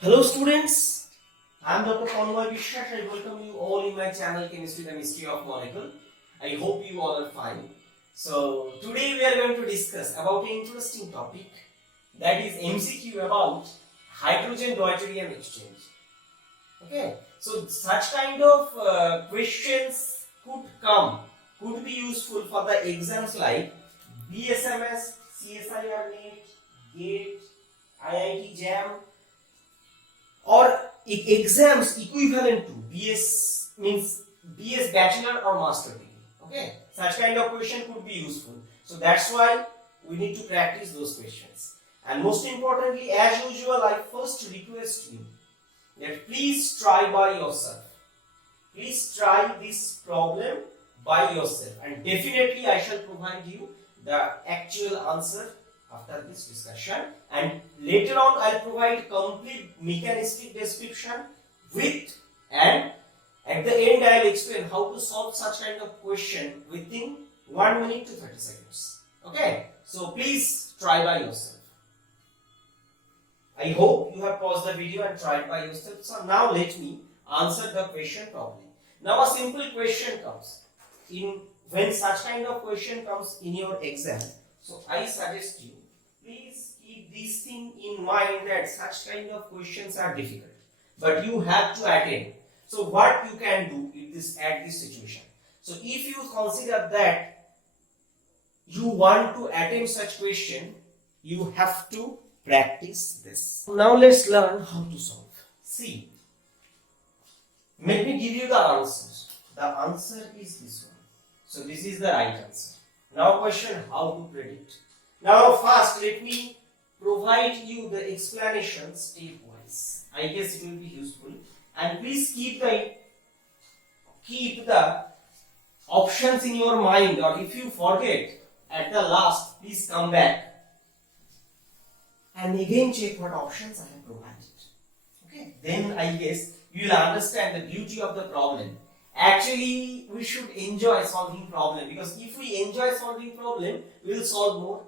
Hello students, I am Dr. Convoy Vishwash. I welcome you all in my channel Chemistry the Mystery of Molecule. I hope you all are fine. So today we are going to discuss about an interesting topic, that is MCQ about hydrogen deuterium exchange. Okay, so such kind of questions could be useful for the exams like BSMS, CSIR-NET, GATE, IIT-JAM, or exams equivalent to BS, means BS bachelor or master degree. Okay, such kind of question could be useful. So that's why we need to practice those questions. And most importantly, as usual, I first request you that please try by yourself. Please try this problem by yourself, and definitely I shall provide you the actual answer after this discussion, and later on I'll provide complete mechanistic description with, and at the end I'll explain how to solve such kind of question within 1 minute to 30 seconds. Okay, so please try by yourself. I hope you have paused the video and tried by yourself. So now let me answer the question properly. Now a simple question comes in, when such kind of question comes in your exam. So I suggest you, please keep this thing in mind that such kind of questions are difficult, but you have to attend. So what you can do at this situation. So if you consider that you want to attempt such question, you have to practice this. Now let's learn how to solve. See, let me give you the answer. The answer is this one. So this is the right answer. Now question, how to predict. Now first let me provide you the explanation stepwise. I guess it will be useful. And please keep the options in your mind, or if you forget at the last, please come back and again check what options I have provided. Okay, then I guess you will understand the beauty of the problem. Actually, we should enjoy solving problem, because if we enjoy solving problem, we will solve more,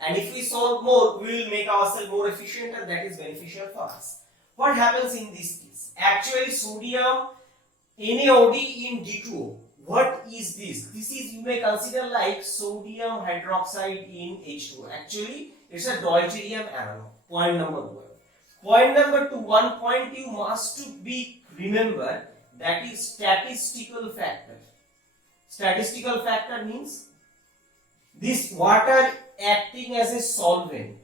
and if we solve more, we will make ourselves more efficient, and that is beneficial for us. What happens in this case? Actually, sodium NaOD in D2O. What is this? This is, you may consider like sodium hydroxide in H2O. Actually, it's a deuterium analog. Point number 1. Point number 2, one point you must be remember, that is statistical factor. Statistical factor means this water acting as a solvent.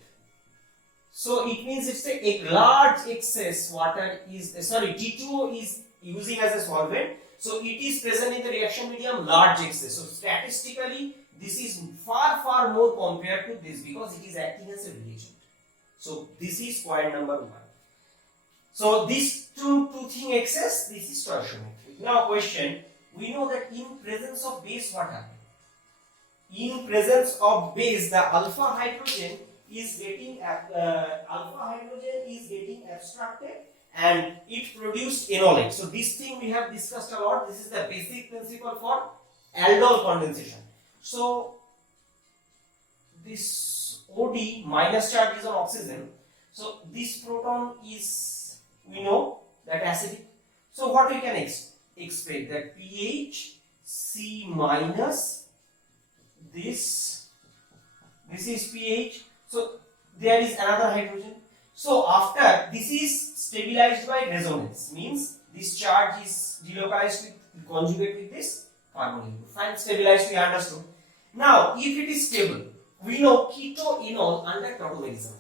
So it means it's a large excess water is, D2O is using as a solvent. So it is present in the reaction medium large excess. So statistically this is far more compared to this, because it is acting as a reagent. So this is point number 1. So these two thing excess, this is stoichiometric. Now question, we know that in presence of base what happens? In presence of base, the alpha hydrogen is getting abstracted and it produced enolate. So this thing we have discussed a lot. This is the basic principle for aldol condensation. So this OD minus charge is on oxygen. So this proton is, we know that acidic. So what we can expect, that pH C minus, this is pH. So there is another hydrogen. So after this is stabilized by resonance, means this charge is delocalized with conjugate with this carbon. Fine, stabilized, we understood. Now if it is stable, we know keto-enol under tautomerism.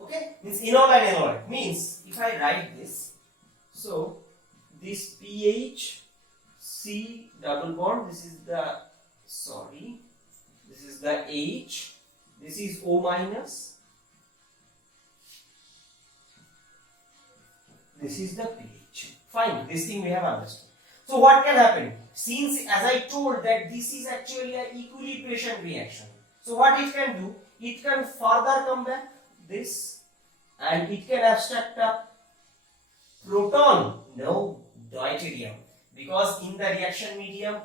Okay, means enol and enolate, means if I write this, so this pH C double bond, this is the H, this is O minus, this is the pH. Fine, this thing we have understood. So what can happen? Since, as I told, that this is actually an equilibration reaction. So what it can do? It can further come back this, and it can abstract a proton, no, deuterium, because in the reaction medium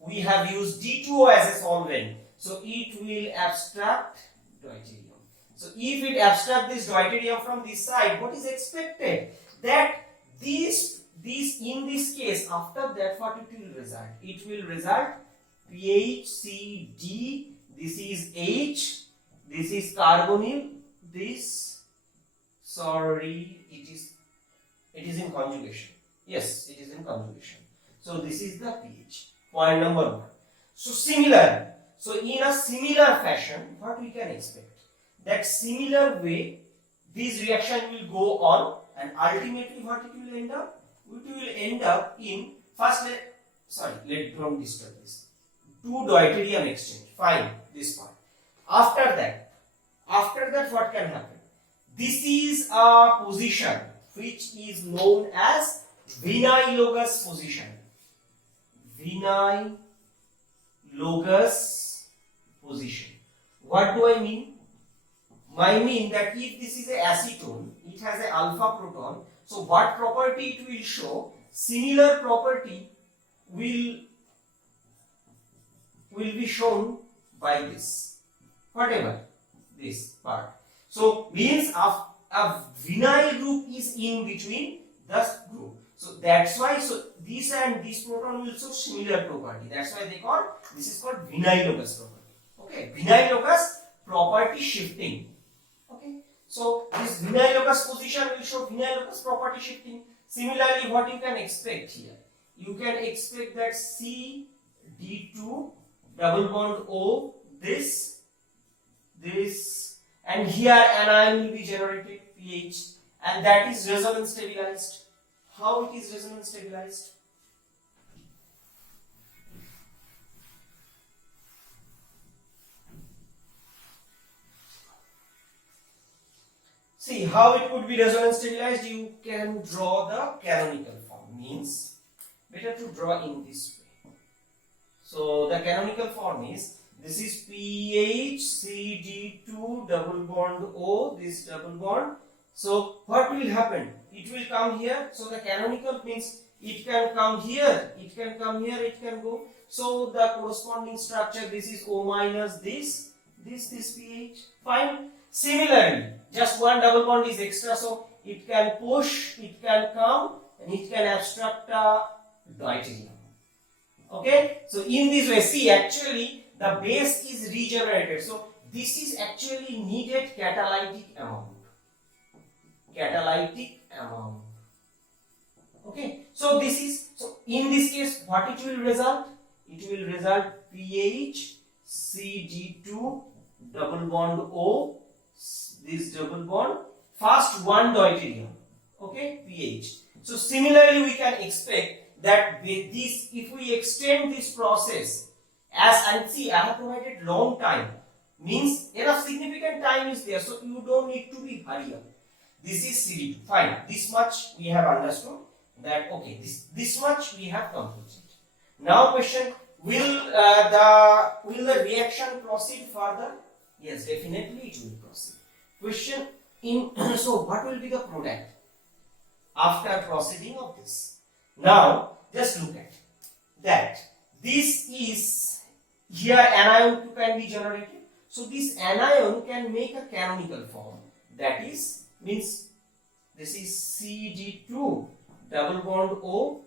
we have used D2O as a solvent. So it will abstract deuterium. So if it abstract this deuterium from this side, what is expected? That these in this case, after that what it will result? It will result PHCD, this is H, this is carbonyl, this, sorry, it is in conjugation. Yes, it is in conjugation. So this is the pH. Point number 1. So similar. So in a similar fashion, what we can expect? That similar way, this reaction will go on, and ultimately what it will end up? It will end up in first. Don't disturb this. 2 deuterium exchange. Fine, this part. After that, what can happen? This is a position which is known as vinylogous position. Vinylogous position. What do I mean? I mean that if this is an acetone, it has an alpha proton. So what property it will show? Similar property will be shown by this. Whatever this part. So means a vinyl group is in between the group. So that's why, so this and this proton will show similar property. That's why they call, this is called vinylogous property. Okay, vinylogous property shifting. Okay, so this vinylogous position will show vinylogous property shifting. Similarly, what you can expect here? You can expect that CD2 double bond O, this, and here an ion will be generated, pH, and that is resonance stabilized. How it is resonance stabilized? See how it would be resonance stabilized. You can draw the canonical form. Means better to draw in this way. So the canonical form is, this is PHCD2 double bond O, this double bond. So what will happen? It will come here. So the canonical means it can come here, it can come here, it can go. So the corresponding structure, this is O minus this pH. Fine. Similarly, just one double bond is extra, so it can push, it can come, and it can abstract a deuterium. Okay, so in this way, see, actually the base is regenerated. So this is actually needed catalytic amount. Okay, so this is, so in this case, what it will result? It will result pH CD2 double bond O, this double bond, first one deuterium. Okay, pH. So similarly, we can expect that with this, if we extend this process, as and see, I have provided long time, means enough significant time is there, so you don't need to be hurry up. This is CD2. Fine. This much we have understood. That okay. This much we have completed. Now question: will the reaction proceed further? Yes, definitely it will proceed. Question: so what will be the product after proceeding of this? Now just look at that. This is here anion can be generated. So this anion can make a canonical form. That is. Means this is CD2 double bond O,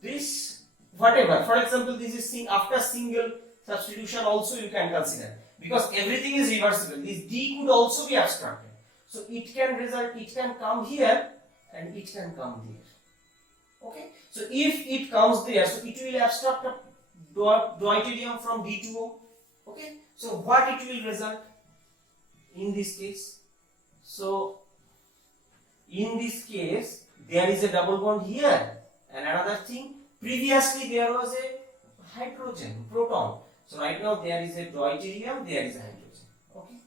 this whatever. For example, this is after single substitution also you can consider, because everything is reversible. This D could also be abstracted. So it can result, it can come here and it can come there. Okay. So if it comes there, so it will abstract a deuterium from D2O. Okay. So what it will result in this case? So in this case, there is a double bond here, and another thing, previously there was a hydrogen, proton. So right now there is a deuterium, there is a hydrogen. Okay.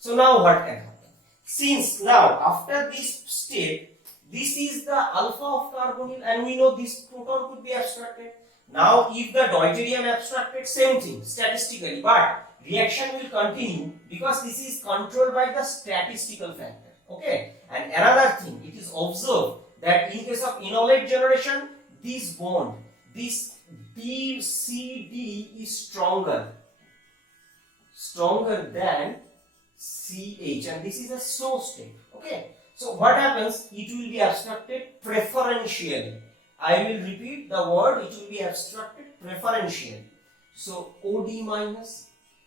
So now what can happen? Since now after this state, this is the alpha of carbonyl, and we know this proton could be abstracted. Now if the deuterium abstracted, same thing statistically, but reaction will continue because this is controlled by the statistical factor. Okay, and another thing, it is observed that in case of enolate generation, this bond, this BCD is stronger than CH, and this is a slow state. Okay, so what happens? It will be abstracted preferentially. I will repeat the word, it will be abstracted preferentially. So OD minus,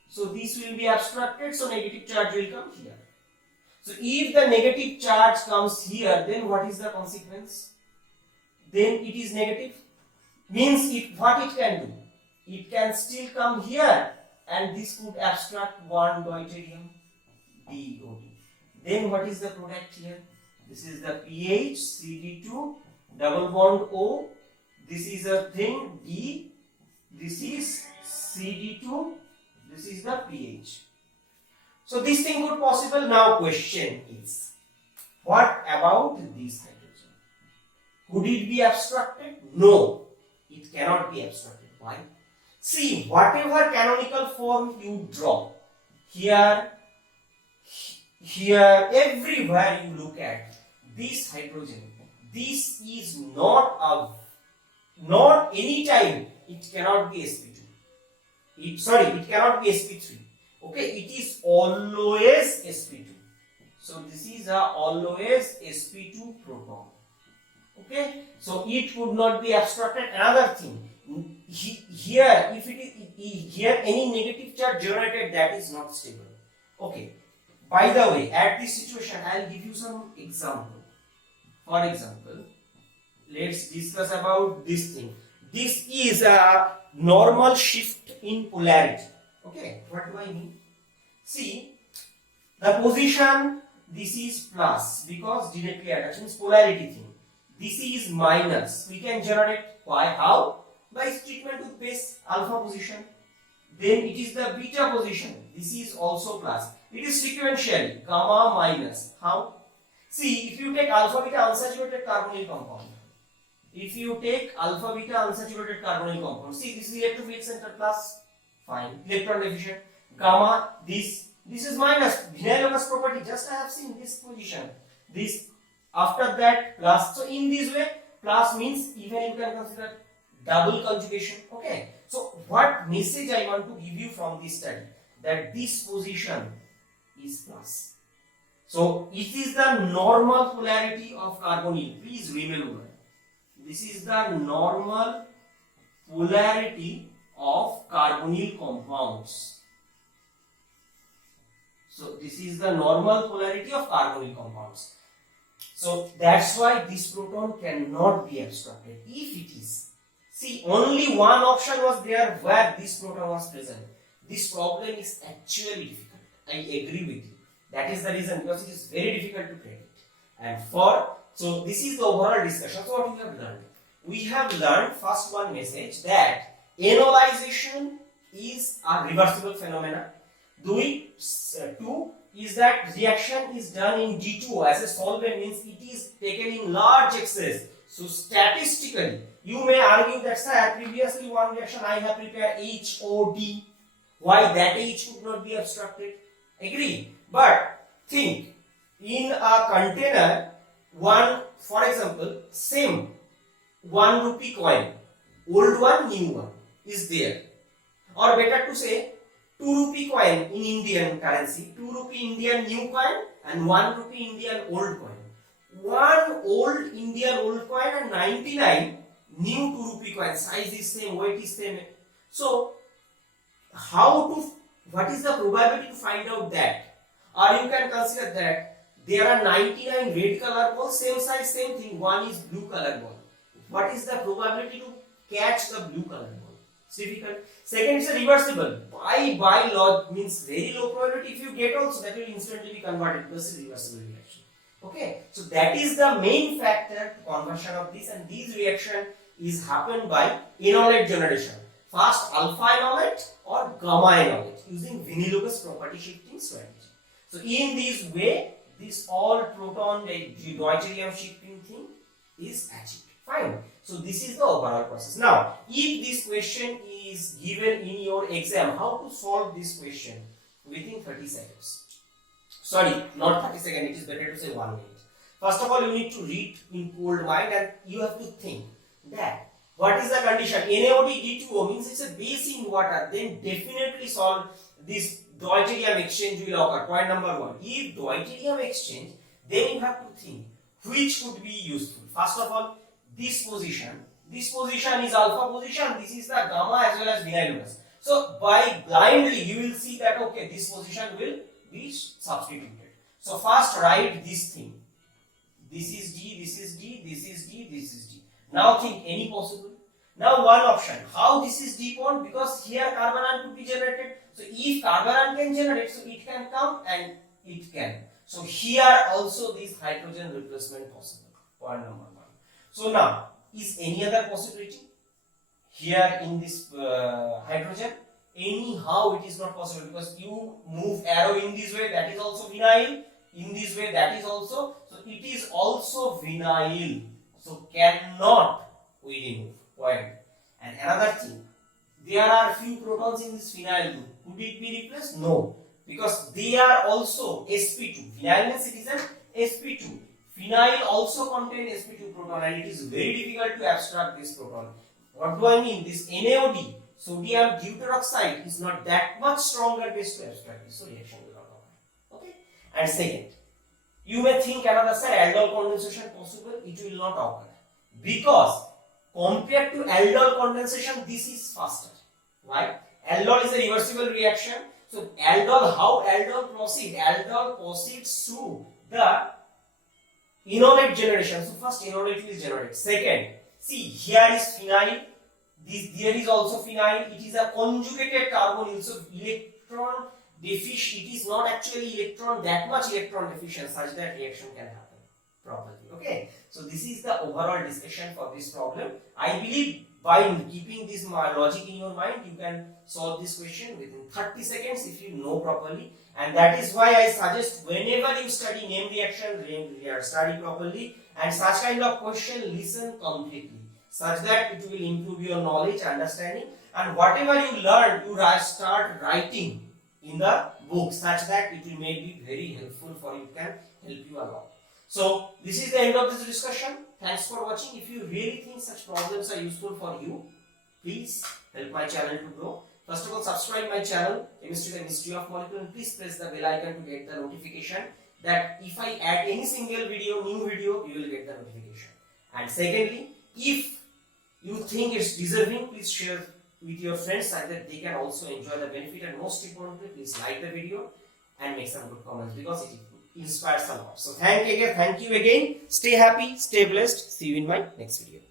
so this will be abstracted, so negative charge will come here. So if the negative charge comes here, then what is the consequence? Then it is negative. Means what it can do? It can still come here, and this could abstract one deuterium DOD. Then what is the product here? This is the pH CD2 double bond O. This is a thing D. This is CD2. This is the pH. So this thing could possible. Now question is, what about this hydrogen? Could it be abstracted? No, it cannot be abstracted. Why? See, whatever canonical form you draw, here, everywhere you look at, this hydrogen, this is not any time, it cannot be sp2. It cannot be sp3. Okay, it is always sp2. So this is always sp2 proton. Okay, so it would not be abstracted. Another thing, here, if it is here any negative charge generated, that is not stable. Okay, by the way, at this situation, I will give you some example. For example, let's discuss about this thing. This is a normal shift in polarity. Okay, what do I mean? See, the position, this is plus because directly attached means polarity thing. This is minus. We can generate why? How? By treatment with base alpha position. Then it is the beta position. This is also plus. It is sequentially gamma minus. How? See, if you take alpha beta unsaturated carbonyl compound. If you take alpha beta unsaturated carbonyl compound, see this is electrophilic center plus, fine, electron deficient. Gamma, this is minus, vinyl locus property, just I have seen this position. This, after that plus. So in this way, plus means even you can consider double conjugation. Okay. So what message I want to give you from this study? That this position is plus. So it is the normal polarity of carbonyl. Please remember. This is the normal polarity of carbonyl compounds. So this is the normal polarity of carbonyl compounds. So that's why this proton cannot be abstracted. If it is, see, only one option was there where this proton was present. This problem is actually difficult. I agree with you. That is the reason, because it is very difficult to predict. And so this is the overall discussion. So what we have learned? We have learned first one message that enolization is a reversible phenomenon. Two is that reaction is done in D2O as a solvent, means it is taken in large excess. So statistically, you may argue that sir, previously one reaction I have prepared HOD. Why that H could not be abstracted? Agree. But think, in a container, one, for example, same 1 rupee coin, old one, new one is there. Or better to say, 2 rupee coin in Indian currency, 2 rupee Indian new coin and 1 rupee Indian old coin. One old Indian old coin and 99 new 2 rupee coin. Size is same, weight is same. So, what is the probability to find out that? Or you can consider that there are 99 red color balls, same size, same thing. One is blue color ball. What is the probability to catch the blue color ball? It's difficult. Second is a reversible. By law means very low probability. If you get also, that will instantly be converted because it's a reversible reaction. Okay, so that is the main factor conversion of this, and this reaction is happened by enolate generation. First alpha enolate or gamma enolate using vinyl-Locus property shifting strategy. So in this way, this all proton deuterium shifting thing is achieved. Fine. So this is the overall process. Now, if this question is given in your exam, how to solve this question within 30 seconds? Sorry, not 30 seconds, it is better to say 1 minute. First of all, you need to read in cold mind and you have to think that what is the condition? NaOD D2O means it's a base in water, then definitely solve this deuterium exchange will occur. Point number 1. If deuterium exchange, then you have to think which could be useful. First of all, this position is alpha position, this is the gamma as well as vinyl gas. So by blindly you will see that okay, this position will be substituted. So first write this thing. This is D, this is D, this is D, this is D. Now think any possible. Now one option, how this is D bond, because here carbon ion could be generated. So if carbon ion can generate, so it can come and it can. So here also this hydrogen replacement possible. Point number 1. So now, is any other possibility? Here in this hydrogen, anyhow it is not possible, because you move arrow in this way, that is also vinyl, in this way that is also, so it is also vinyl, so cannot we remove. Point. And another thing, there are few protons in this vinyl group. Could it be replaced? No, because they are also sp2. Vinyl means it is an sp2. Phenyl also contains sp2 proton, and it is very difficult to abstract this proton. What do I mean? This NaOD, sodium deuteroxide, is not that much stronger base to abstract this, so reaction will not occur. Okay. And second, you may think another side, aldol condensation possible. It will not occur, because compared to aldol condensation, this is faster. Why? Aldol is a reversible reaction. So aldol, how aldol proceeds? Aldol proceeds through the enolate generation. So first enolate is generated. Second, see here is phenyl. There is also phenyl. It is a conjugated carbonyl. So electron deficient. It is not actually that much electron deficient, such that reaction can happen properly. Okay. So this is the overall discussion for this problem. I believe by keeping this logic in your mind, you can solve this question within 30 seconds if you know properly. And that is why I suggest whenever you study name reaction, study properly, and such kind of question, listen completely, such that it will improve your knowledge, understanding, and whatever you learn, you start writing in the book, such that it will be very helpful for you, can help you a lot. So this is the end of this discussion. Thanks for watching. If you really think such problems are useful for you, please help my channel to grow. First of all, subscribe my channel, Chemistry the Mystery of Molecule, and please press the bell icon to get the notification that if I add any single video, new video, you will get the notification. And secondly, if you think it's deserving, please share with your friends so that they can also enjoy the benefit. And most importantly, please like the video and make some good comments, because it inspires a lot. So thank you again. Stay happy, stay blessed. See you in my next video.